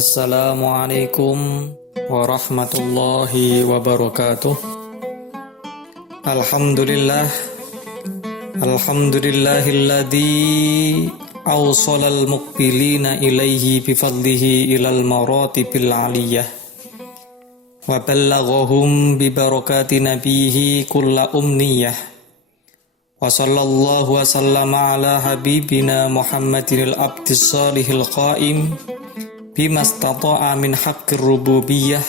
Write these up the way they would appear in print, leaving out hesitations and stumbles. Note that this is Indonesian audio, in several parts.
Assalamualaikum warahmatullahi wabarakatuh. Alhamdulillah, alhamdulillahilladzi awsalal muqbilina ilaihi bifadlihi ilal maratibil aliyah wa ballaghahum bibarakati nabihi kulla umniyah wa sallallahu wa sallama ala habibina Muhammadinil abdis salihil qaim bima istata'a min haqqir rububiyyah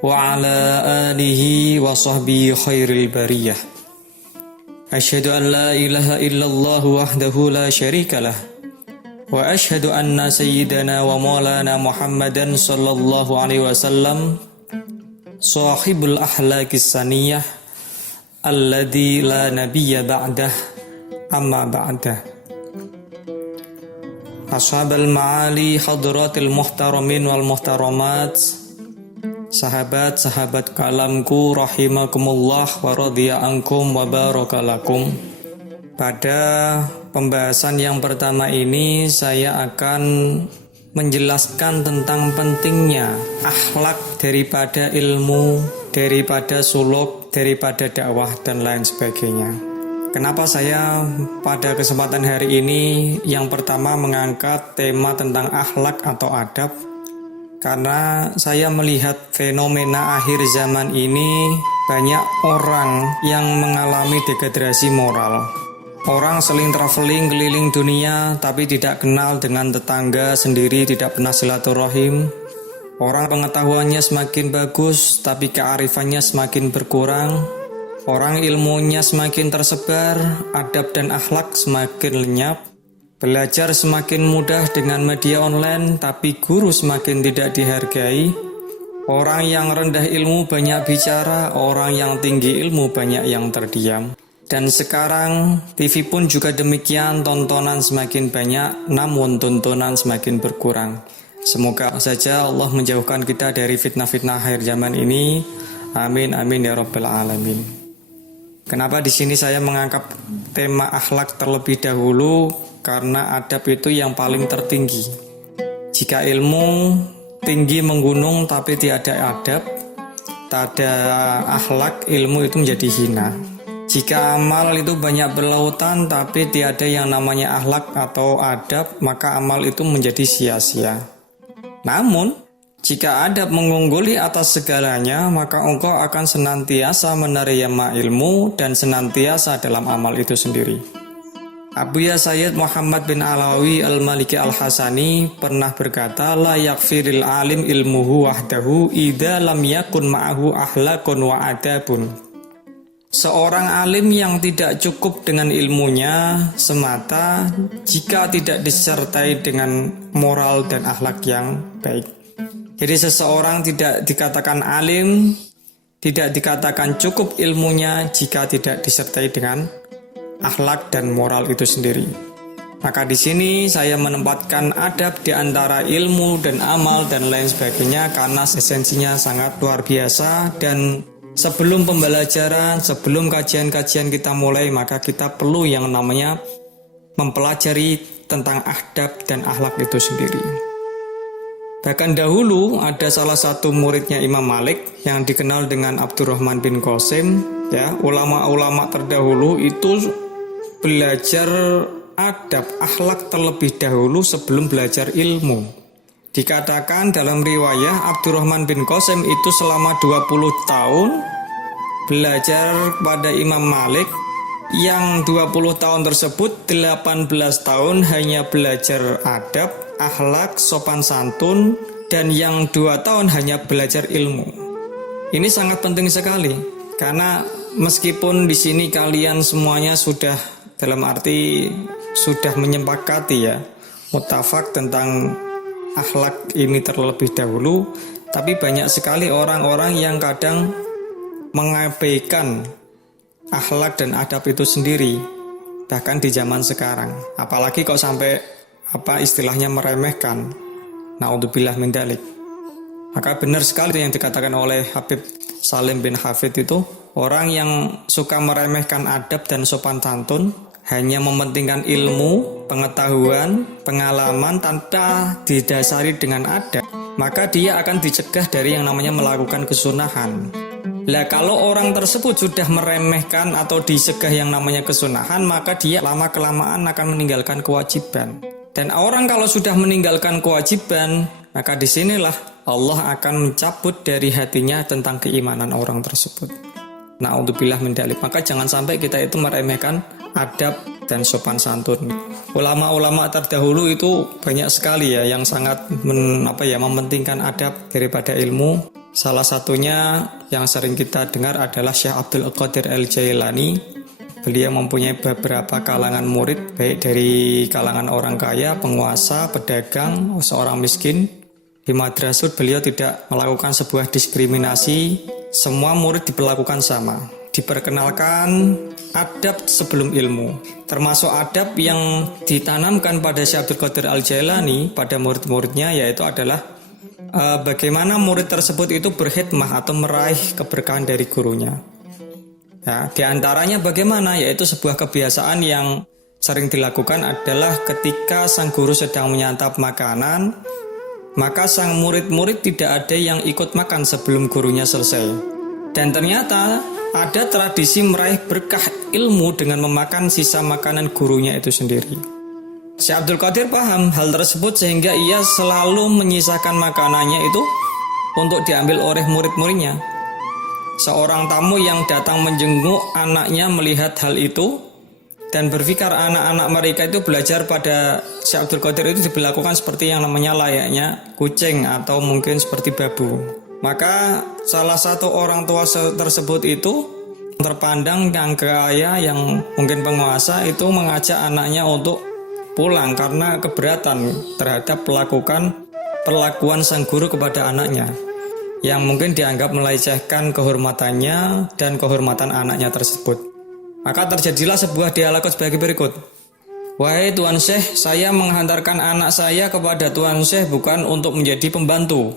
wa ala alihi wa sahbihi khairil bariyah. Asyhadu an la ilaha illallah wahdahu la syarikalah wa asyhadu anna sayyidana wa maulana Muhammadan sallallahu alaihi wasallam sahibul ahlakis saniyah alladzi la nabiyya ba'dah amma ba'dah. Ashabal ma'ali hadratil muhtaramin wal muhtaramat, sahabat-sahabat kalamku rahimakumullah wa radhiya ankum wa barakalakum. Pada pembahasan yang pertama ini saya akan menjelaskan tentang pentingnya akhlak daripada ilmu, daripada suluk, daripada dakwah dan lain sebagainya. Kenapa saya pada kesempatan hari ini yang pertama mengangkat tema tentang akhlak atau adab? Karena saya melihat fenomena akhir zaman ini banyak orang yang mengalami degenerasi moral. Orang seling traveling keliling dunia tapi tidak kenal dengan tetangga sendiri, tidak pernah silaturahim. Orang pengetahuannya semakin bagus tapi kearifannya semakin berkurang. Orang ilmunya semakin tersebar, adab dan akhlak semakin lenyap. Belajar semakin mudah dengan media online, tapi guru semakin tidak dihargai. Orang yang rendah ilmu banyak bicara, orang yang tinggi ilmu banyak yang terdiam. Dan sekarang TV pun juga demikian, tontonan semakin banyak, namun tontonan semakin berkurang. Semoga saja Allah menjauhkan kita dari fitnah-fitnah akhir zaman ini. Amin, amin ya rabbal alamin. Kenapa di sini saya mengangkat tema akhlak terlebih dahulu? Karena adab itu yang paling tertinggi. Jika ilmu tinggi menggunung tapi tiada adab, tak ada akhlak, ilmu itu menjadi hina. Jika amal itu banyak berlautan tapi tiada yang namanya akhlak atau adab, maka amal itu menjadi sia-sia. Namun jika adab mengungguli atas segalanya, maka engkau akan senantiasa menerima ilmu dan senantiasa dalam amal itu sendiri. Abuya Sayyid Muhammad bin Alawi Al-Maliki Al-Hasani pernah berkata, la yakfiril alim ilmuhu wahdahu idza lam yakun ma'ahu ahlakun wa adabun. Seorang alim yang tidak cukup dengan ilmunya semata jika tidak disertai dengan moral dan akhlak yang baik. Jadi seseorang tidak dikatakan alim, tidak dikatakan cukup ilmunya jika tidak disertai dengan akhlak dan moral itu sendiri. Maka di sini saya menempatkan adab di antara ilmu dan amal dan lain sebagainya karena esensinya sangat luar biasa. Dan sebelum pembelajaran, sebelum kajian-kajian kita mulai, maka kita perlu yang namanya mempelajari tentang adab dan akhlak itu sendiri. Bahkan dahulu ada salah satu muridnya Imam Malik yang dikenal dengan Abdurrahman bin Qasim, ya, ulama-ulama terdahulu itu belajar adab, akhlak terlebih dahulu sebelum belajar ilmu. Dikatakan dalam riwayah Abdurrahman bin Qasim itu selama 20 tahun belajar pada Imam Malik, yang 20 tahun tersebut 18 tahun hanya belajar adab, akhlak, sopan santun, dan yang 2 tahun hanya belajar ilmu. Ini sangat penting sekali karena meskipun di sini kalian semuanya sudah dalam arti sudah menyepakati ya muttafaq tentang akhlak ini terlebih dahulu, tapi banyak sekali orang-orang yang kadang mengabaikan akhlak dan adab itu sendiri bahkan di zaman sekarang. Apalagi kok sampai istilahnya meremehkan. Naudzubillah min dzalik. Maka benar sekali yang dikatakan oleh Habib Salim bin Hafid itu, orang yang suka meremehkan adab dan sopan santun hanya mementingkan ilmu, pengetahuan, pengalaman tanpa didasari dengan adab, maka dia akan dicegah dari yang namanya melakukan kesunahan. Lah kalau orang tersebut sudah meremehkan atau dicegah yang namanya kesunahan, maka dia lama-kelamaan akan meninggalkan kewajiban. Dan orang kalau sudah meninggalkan kewajiban, maka disinilah Allah akan mencabut dari hatinya tentang keimanan orang tersebut. Na'udzubillah min dzalik. Maka jangan sampai kita itu meremehkan adab dan sopan santun. Ulama-ulama terdahulu itu banyak sekali ya yang sangat mementingkan adab daripada ilmu. Salah satunya yang sering kita dengar adalah Syekh Abdul Qadir Al-Jailani. Beliau mempunyai beberapa kalangan murid, baik dari kalangan orang kaya, penguasa, pedagang, seorang miskin. Di madrasah beliau tidak melakukan sebuah diskriminasi. Semua murid diperlakukan sama. Diperkenalkan adab sebelum ilmu. Termasuk adab yang ditanamkan pada Syekh Abdul Qadir Al-Jailani pada murid-muridnya, yaitu adalah bagaimana murid tersebut itu berkhidmah atau meraih keberkahan dari gurunya. Ya, di antaranya bagaimana, yaitu sebuah kebiasaan yang sering dilakukan adalah ketika sang guru sedang menyantap makanan, maka sang murid-murid tidak ada yang ikut makan sebelum gurunya selesai. Dan ternyata ada tradisi meraih berkah ilmu dengan memakan sisa makanan gurunya itu sendiri. Syekh Abdul Qadir paham hal tersebut sehingga ia selalu menyisakan makanannya itu untuk diambil oleh murid-muridnya. Seorang tamu yang datang menjenguk anaknya melihat hal itu dan berpikir anak-anak mereka itu belajar pada Syekh Abdul Qadir itu diberlakukan seperti yang namanya layaknya kucing atau mungkin seperti babu. Maka salah satu orang tua tersebut itu terpandang yang kaya, yang mungkin penguasa, itu mengajak anaknya untuk pulang karena keberatan terhadap perlakuan sang guru kepada anaknya, yang mungkin dianggap melecehkan kehormatannya dan kehormatan anaknya tersebut. Maka terjadilah sebuah dialog sebagai berikut. Wahai Tuan Syekh, saya menghantarkan anak saya kepada Tuan Syekh bukan untuk menjadi pembantu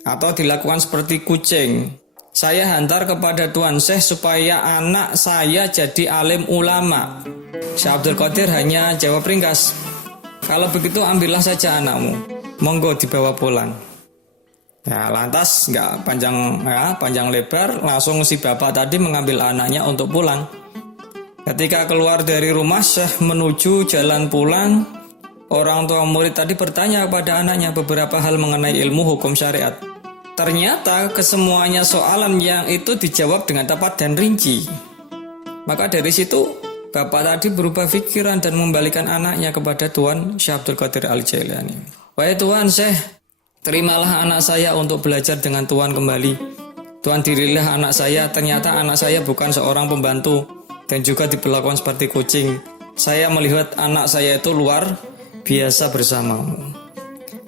atau dilakukan seperti kucing. Saya hantar kepada Tuan Syekh supaya anak saya jadi alim ulama. Syekh Abdul Qadir hanya jawab ringkas, kalau begitu ambillah saja anakmu, monggo dibawa pulang. Ya, lantas nggak panjang lebar, langsung si bapak tadi mengambil anaknya untuk pulang. Ketika keluar dari rumah Syekh menuju jalan pulang, orang tua murid tadi bertanya kepada anaknya beberapa hal mengenai ilmu hukum syariat. Ternyata kesemuanya soalan yang itu dijawab dengan tepat dan rinci. Maka dari situ bapak tadi berubah pikiran dan membalikan anaknya kepada Tuan Syekh Abdul Qadir Al-Jailani. Wahai Tuan Syekh, terimalah anak saya untuk belajar dengan Tuan kembali. Tuan dirilah anak saya, ternyata anak saya bukan seorang pembantu dan juga diperlakukan seperti kucing. Saya melihat anak saya itu luar biasa bersamamu.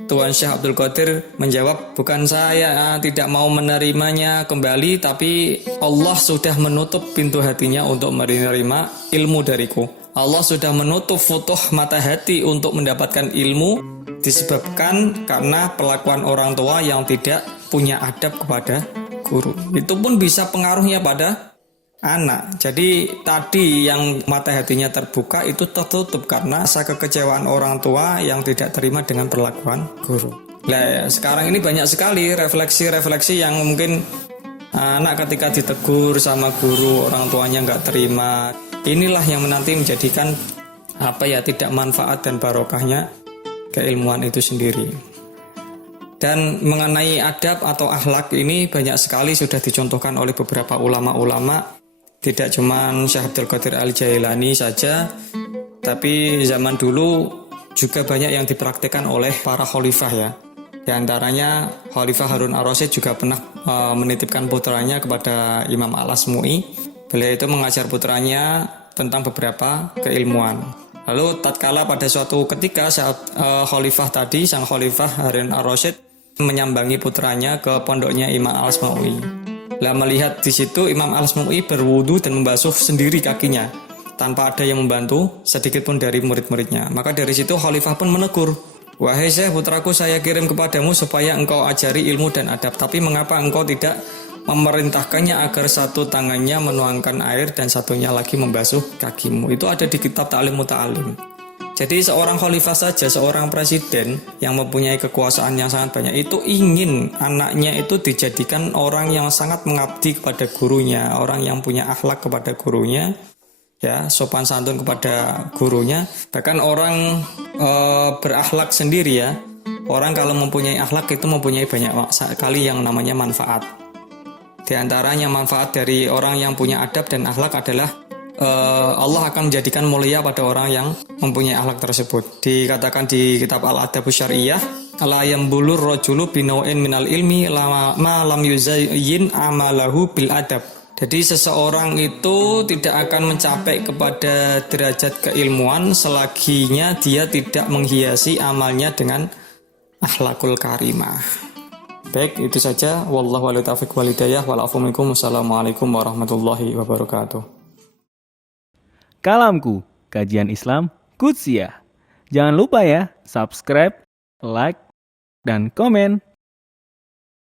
Tuan Syekh Abdul Qadir menjawab, bukan saya tidak mau menerimanya kembali, tapi Allah sudah menutup pintu hatinya untuk menerima ilmu dariku. Allah sudah menutup futuh mata hati untuk mendapatkan ilmu disebabkan karena perlakuan orang tua yang tidak punya adab kepada guru. Itu pun bisa pengaruhnya pada anak. Jadi tadi yang mata hatinya terbuka itu tertutup karena rasa kekecewaan orang tua yang tidak terima dengan perlakuan guru. Nah, sekarang ini banyak sekali refleksi-refleksi yang mungkin anak ketika ditegur sama guru, orang tuanya nggak terima. Inilah yang nanti menjadikan tidak manfaat dan barokahnya keilmuan itu sendiri. Dan mengenai adab atau akhlak ini banyak sekali sudah dicontohkan oleh beberapa ulama-ulama. Tidak cuma Syekh Abdul Qadir Al-Jailani saja, tapi zaman dulu juga banyak yang dipraktikkan oleh para khalifah ya. Di antaranya Khalifah Harun Ar-Rasyid juga pernah menitipkan putranya kepada Imam Al-Asmu'i. Beliau itu mengajar putranya tentang beberapa keilmuan. Lalu tatkala pada suatu ketika saat khalifah tadi, sang Khalifah Harun Ar-Rasyid menyambangi putranya ke pondoknya Imam Al-Asmu'i. Lah melihat di situ Imam Al-Asmu'i berwudu dan membasuh sendiri kakinya tanpa ada yang membantu sedikit pun dari murid-muridnya. Maka dari situ khalifah pun menegur, wahai Syekh, putraku saya kirim kepadamu supaya engkau ajari ilmu dan adab, tapi mengapa engkau tidak memerintahkannya agar satu tangannya menuangkan air dan satunya lagi membasuh kakimu. Itu ada di kitab Ta'lim Muta'alim. Jadi seorang khalifah saja, seorang presiden yang mempunyai kekuasaan yang sangat banyak itu ingin anaknya itu dijadikan orang yang sangat mengabdi kepada gurunya, orang yang punya akhlak kepada gurunya, ya, sopan santun kepada gurunya. Bahkan orang berakhlak sendiri ya, orang kalau mempunyai akhlak itu mempunyai banyak sekali yang namanya manfaat. Di antaranya manfaat dari orang yang punya adab dan akhlak adalah Allah akan menjadikan mulia pada orang yang mempunyai akhlak tersebut. Dikatakan di kitab Al-Adabus Syar'iyyah, la yambulur rajulu binau'in minal ilmi ma lam yuzayyin amalahu bil adab. Jadi seseorang itu tidak akan mencapai kepada derajat keilmuan selaginya dia tidak menghiasi amalnya dengan akhlakul karimah. Baik, itu saja. Wallahu a'lam taufiq wal hidayah. Wassalamualaikum warahmatullahi wabarakatuh. Kalamku, kajian Islam Qudsiyah. Jangan lupa ya, subscribe, like, dan komen.